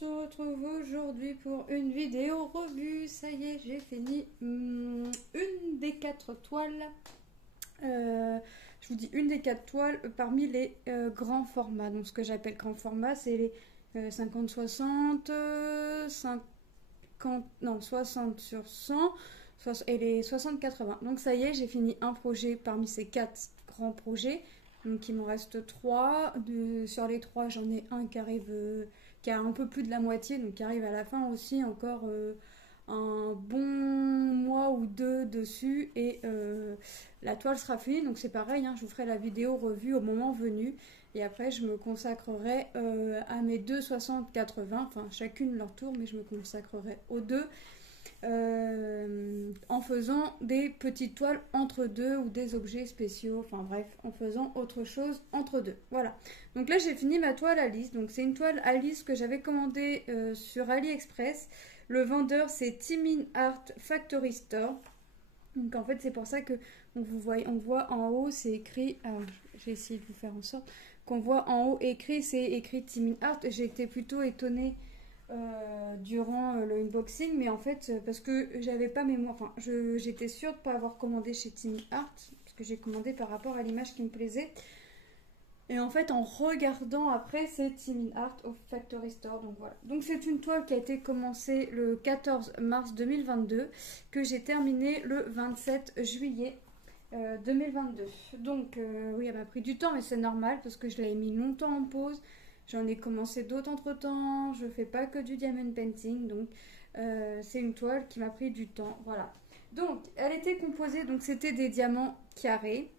se retrouve aujourd'hui pour une vidéo revue. Ça y est, j'ai fini une des 4 toiles. Je vous dis une des 4 toiles parmi les grands formats. Donc ce que j'appelle grand format, c'est les 50-60, 60 sur 100 et les 60-80. Donc ça y est, j'ai fini un projet parmi ces 4 grands projets. Donc il m'en reste 3. Sur les 3, j'en ai un qui arrive, qui a un peu plus de la moitié, donc qui arrive à la fin aussi, encore un bon mois ou 2 dessus. Et la toile sera finie, donc c'est pareil, hein, je vous ferai la vidéo revue au moment venu. Et après, je me consacrerai à mes deux 60-80, enfin chacune leur tour, mais je me consacrerai aux deux. En faisant des petites toiles entre deux ou des objets spéciaux, enfin bref, en faisant autre chose entre deux. Voilà, donc là j'ai fini ma toile Alice. Donc c'est une toile Alice que j'avais commandée sur AliExpress. Le vendeur c'est Timin Art Factory Store. Donc en fait c'est pour ça que on voit en haut c'est écrit, alors j'ai essayé de vous faire en sorte qu'on voit en haut écrit, c'est écrit Timin Art. J'ai été plutôt étonnée durant le unboxing, mais en fait parce que j'avais pas mémoire, enfin j'étais sûre de pas avoir commandé chez Timin Art parce que j'ai commandé par rapport à l'image qui me plaisait, et en fait en regardant après c'est Timin Art au Factory Store. Donc voilà, donc c'est une toile qui a été commencée le 14 mars 2022 que j'ai terminée le 27 juillet 2022. Donc oui, elle m'a pris du temps, mais c'est normal parce que je l'avais mis longtemps en pause. J'en ai commencé d'autres entre temps, je fais pas que du diamond painting, donc c'est une toile qui m'a pris du temps, voilà. Donc elle était composée, donc c'était des diamants carrés,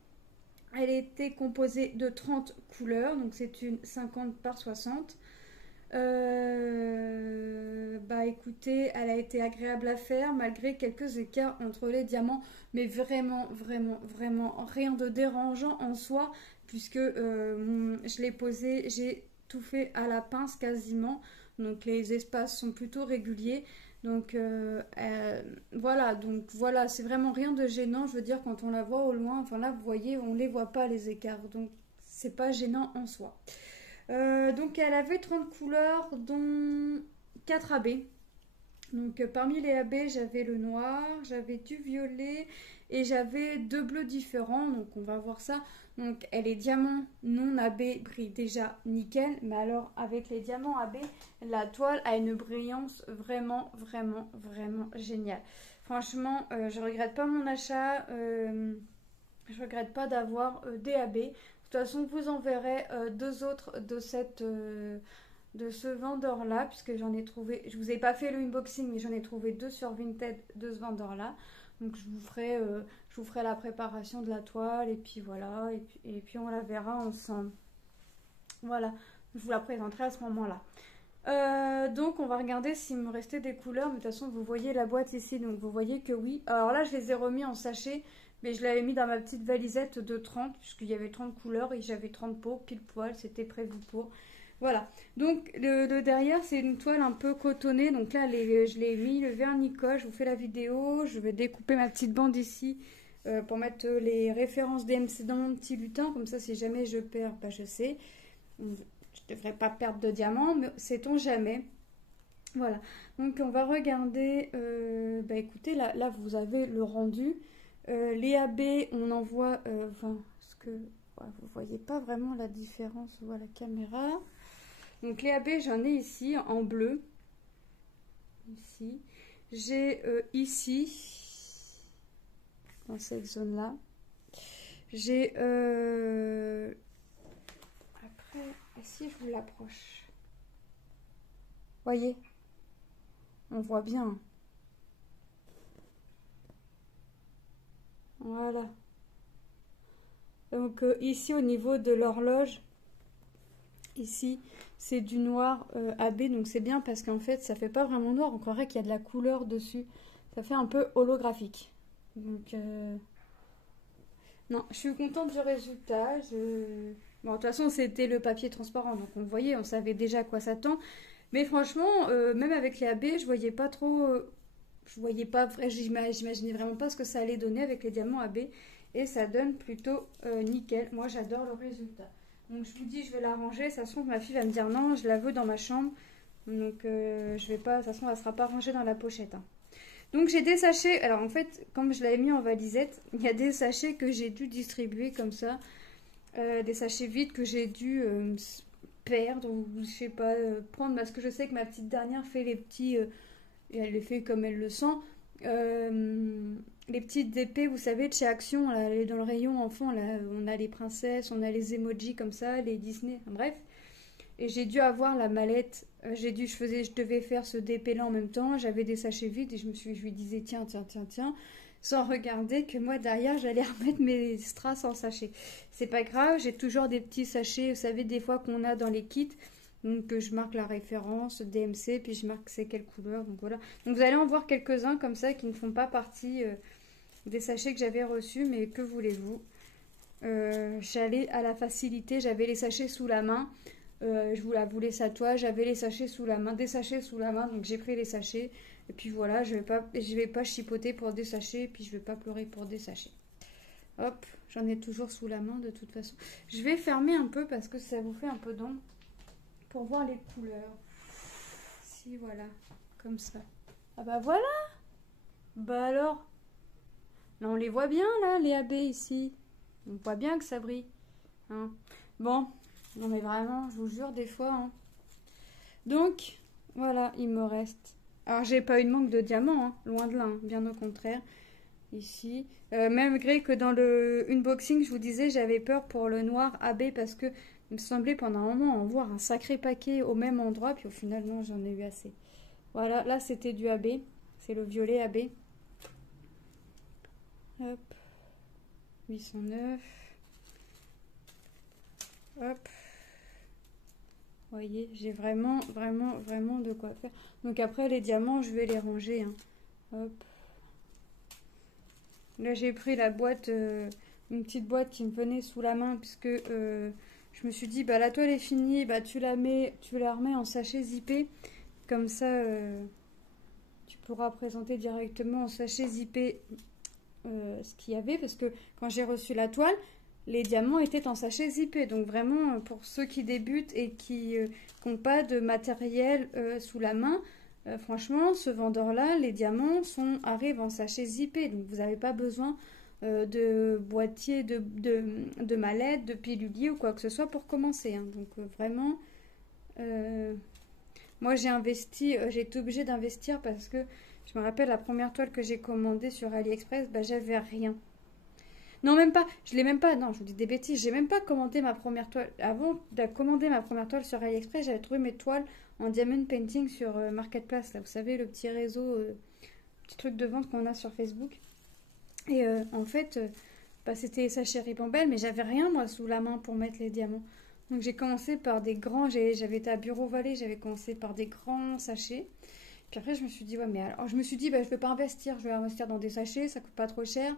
elle était composée de 30 couleurs, donc c'est une 50 par 60. Bah écoutez, elle a été agréable à faire malgré quelques écarts entre les diamants, mais vraiment rien de dérangeant en soi, puisque je l'ai posé, j'ai tout fait à la pince quasiment, donc les espaces sont plutôt réguliers. Donc voilà, c'est vraiment rien de gênant. Je veux dire, quand on la voit au loin, enfin là vous voyez, on les voit pas les écarts, donc c'est pas gênant en soi. Donc elle avait 30 couleurs dont 4 AB. Donc parmi les AB, j'avais le noir, j'avais du violet et j'avais 2 bleus différents. Donc on va voir ça. Donc les diamants non AB brillent déjà nickel, mais alors avec les diamants AB, la toile a une brillance vraiment géniale. Franchement, je regrette pas mon achat, je regrette pas d'avoir des AB. De toute façon, vous en verrez 2 autres de ce vendeur là, puisque j'en ai trouvé, je vous ai pas fait le unboxing, mais j'en ai trouvé 2 sur Vinted de ce vendeur là. Donc je vous ferai la préparation de la toile, et puis voilà, et puis on la verra ensemble. Voilà, je vous la présenterai à ce moment là. Donc on va regarder s'il me restait des couleurs, mais de toute façon vous voyez la boîte ici, donc vous voyez que oui. Alors là je les ai remis en sachet, mais je l'avais mis dans ma petite valisette de 30, puisqu'il y avait 30 couleurs et j'avais 30 pots, pile poil, c'était prévu pour. Voilà, donc le derrière c'est une toile un peu cotonnée, donc là je l'ai mis le vernis-colle, je vous fais la vidéo, je vais découper ma petite bande ici pour mettre les références DMC dans mon petit lutin, comme ça si jamais je perds, bah, je sais, je ne devrais pas perdre de diamants, mais sait-on jamais. Voilà, donc on va regarder, bah écoutez, là vous avez le rendu. Les AB, on en voit, parce que ouais, vous voyez pas vraiment la différence, on voit la caméra. Donc les AB, j'en ai ici en bleu. Ici. J'ai ici, dans cette zone-là. J'ai après, ici je vous l'approche. Voyez, on voit bien. Voilà. Donc ici au niveau de l'horloge, ici c'est du noir AB, donc c'est bien parce qu'en fait ça fait pas vraiment noir, on croirait qu'il y a de la couleur dessus, ça fait un peu holographique. Donc non, je suis contente du résultat. Bon, de toute façon c'était le papier transparent, donc on voyait, on savait déjà à quoi s'attend, mais franchement même avec les AB je voyais pas trop, j'imaginais vraiment pas ce que ça allait donner avec les diamants AB, et ça donne plutôt nickel. Moi j'adore le résultat. Donc je vous dis, je vais la ranger, ça se trouve ma fille va me dire non, je la veux dans ma chambre. Donc je vais pas, de toute façon elle sera pas rangée dans la pochette, hein. Donc j'ai des sachets, alors en fait comme je l'avais mis en valisette, il y a des sachets que j'ai dû distribuer comme ça, des sachets vides que j'ai dû perdre ou je sais pas, prendre parce que je sais que ma petite dernière fait les petits, et elle les fait comme elle le sent, les petites épées, vous savez, de chez Action, là, elle est dans le rayon enfant, là, on a les princesses, on a les emojis comme ça, les Disney, enfin, bref. Et j'ai dû avoir la mallette. Je devais faire ce DP là en même temps. J'avais des sachets vides et je lui disais tiens, tiens, tiens, tiens, sans regarder que moi derrière j'allais remettre mes strass en sachet. C'est pas grave, j'ai toujours des petits sachets, vous savez, des fois qu'on a dans les kits. Donc je marque la référence DMC, puis je marque c'est quelle couleur. Donc voilà. Donc vous allez en voir quelques-uns comme ça qui ne font pas partie des sachets que j'avais reçus, mais que voulez-vous? J'allais à la facilité, j'avais les sachets sous la main. Je voulais ça toi, j'avais les sachets sous la main, des sachets sous la main, donc j'ai pris les sachets. Et puis voilà, je vais pas chipoter pour des sachets, et puis je vais pas pleurer pour des sachets. Hop, j'en ai toujours sous la main de toute façon. Je vais fermer un peu parce que ça vous fait un peu d'ombre pour voir les couleurs. Si voilà, comme ça. Ah bah voilà. Bah alors, là on les voit bien là, les AB ici. On voit bien que ça brille. Hein. Bon, non mais vraiment, je vous jure des fois. Hein. Donc, voilà, il me reste. Alors, j'ai pas eu de manque de diamants, hein, loin de là, hein, bien au contraire. Ici, malgré que dans le unboxing, je vous disais, j'avais peur pour le noir AB parce que il me semblait pendant un moment en voir un sacré paquet au même endroit, puis au final, non, j'en ai eu assez. Voilà, là c'était du AB, c'est le violet AB. Hop, 809. Hop. Vous voyez, j'ai vraiment, vraiment, vraiment de quoi faire. Donc après, les diamants, je vais les ranger. Hein. Hop. Là, j'ai pris la boîte, une petite boîte qui me venait sous la main, puisque je me suis dit, bah la toile est finie, bah tu la remets en sachet zippé. Comme ça, tu pourras présenter directement en sachet zippé ce qu'il y avait, parce que quand j'ai reçu la toile, les diamants étaient en sachet zippé. Donc vraiment, pour ceux qui débutent et qui n'ont pas de matériel sous la main, franchement, ce vendeur-là, les diamants arrivent en sachet zippé. Donc vous n'avez pas besoin de boîtier, de mallette, de pilulier ou quoi que ce soit pour commencer. Hein. Donc vraiment, moi j'ai investi, j'ai été obligée d'investir parce que je me rappelle la première toile que j'ai commandée sur AliExpress, bah, j'avais rien. Non, même pas. Je l'ai même pas. Non, je vous dis des bêtises. J'ai même pas commandé ma première toile. Avant de commander ma première toile sur AliExpress, j'avais trouvé mes toiles en diamond painting sur Marketplace. Là, vous savez, le petit réseau, petit truc de vente qu'on a sur Facebook. Et en fait, bah, c'était sachet Ribambelle, mais j'avais rien moi sous la main pour mettre les diamants. Donc j'ai commencé par des grands. J'avais été à Bureau Vallée, j'avais commencé par des grands sachets. Puis après, je me suis dit, ouais, mais alors, je me suis dit, bah, je vais pas investir. Je vais investir dans des sachets, ça coûte pas trop cher.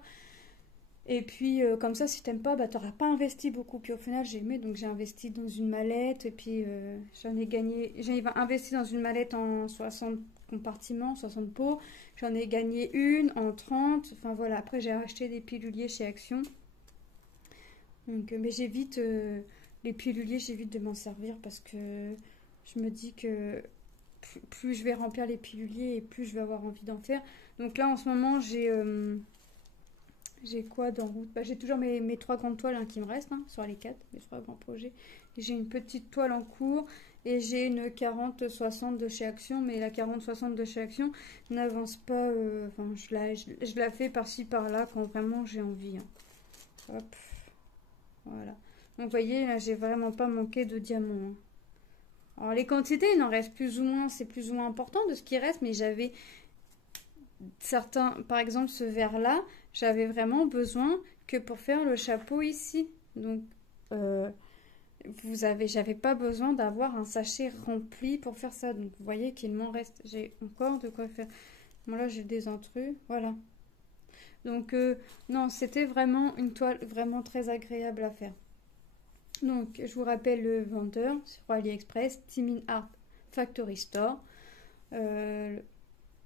Et puis, comme ça, si t'aimes pas, bah, t'auras pas investi beaucoup. Puis au final, j'ai aimé, donc j'ai investi dans une mallette. Et puis, j'en ai gagné. J'ai investi dans une mallette en 60 compartiments, 60 pots. J'en ai gagné une en 30. Enfin voilà, après, j'ai acheté des piluliers chez Action. Donc, mais j'évite les piluliers, j'évite de m'en servir parce que je me dis que plus je vais remplir les piluliers et plus je vais avoir envie d'en faire. Donc là, en ce moment, j'ai quoi d'en route? Bah, j'ai toujours mes trois grandes toiles hein, qui me restent hein, sur les quatre, mes trois grands projets. J'ai une petite toile en cours et j'ai une 40-60 de chez Action, mais la 40-60 de chez Action n'avance pas. Enfin, je la fais par-ci par-là quand vraiment j'ai envie. Hein. Hop, voilà. Donc, vous voyez, là, j'ai vraiment pas manqué de diamants. Hein. Alors, les quantités, il en reste plus ou moins, c'est plus ou moins important de ce qui reste, mais j'avais certains, par exemple ce verre là, j'avais vraiment besoin que pour faire le chapeau ici. Donc j'avais pas besoin d'avoir un sachet rempli pour faire ça. Donc vous voyez qu'il m'en reste, j'ai encore de quoi faire. Bon là j'ai des intrus, voilà. Donc non, c'était vraiment une toile vraiment très agréable à faire. Donc je vous rappelle le vendeur sur AliExpress, Timin Art Factory Store.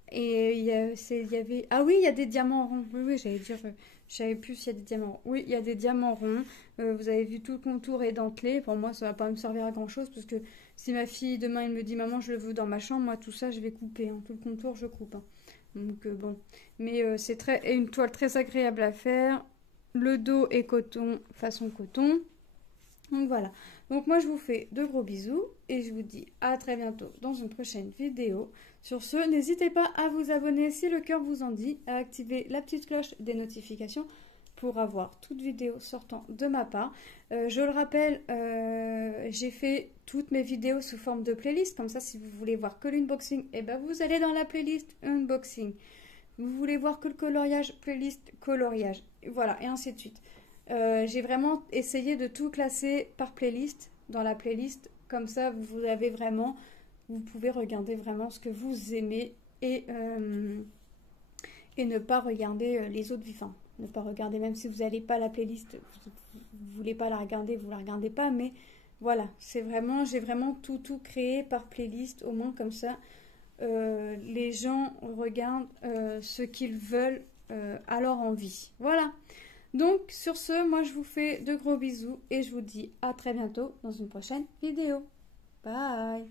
Et il y avait... Ah oui, il y a des diamants ronds. Oui, oui, j'allais dire... je savais plus s'il y a des diamants ronds. Oui, il y a des diamants ronds. Vous avez vu tout le contour édentelé. Pour moi, ça va pas me servir à grand-chose parce que Si ma fille, demain, elle me dit, maman, je le veux dans ma chambre, moi, tout ça, je vais couper. Hein. Tout le contour, je coupe. Hein. Donc, bon. Mais c'est une toile très agréable à faire. Le dos est coton, façon coton. Donc, voilà. Donc, moi, je vous fais de gros bisous. Et je vous dis à très bientôt dans une prochaine vidéo. Sur ce, n'hésitez pas à vous abonner si le cœur vous en dit, à activer la petite cloche des notifications pour avoir toute vidéo sortant de ma part. Je le rappelle, j'ai fait toutes mes vidéos sous forme de playlist. Comme ça, si vous voulez voir que l'unboxing, eh ben vous allez dans la playlist unboxing. Vous voulez voir que le coloriage, playlist coloriage. Voilà, et ainsi de suite. J'ai vraiment essayé de tout classer par playlist dans la playlist. Comme ça, vous avez vraiment, vous pouvez regarder vraiment ce que vous aimez et ne pas regarder les autres vifs. Ne pas regarder, même si vous n'allez pas la playlist, vous ne voulez pas la regarder, vous ne la regardez pas, mais voilà, c'est vraiment, j'ai vraiment tout créé par playlist, au moins comme ça, les gens regardent ce qu'ils veulent à leur envie. Voilà, donc sur ce, moi je vous fais de gros bisous et je vous dis à très bientôt dans une prochaine vidéo. Bye!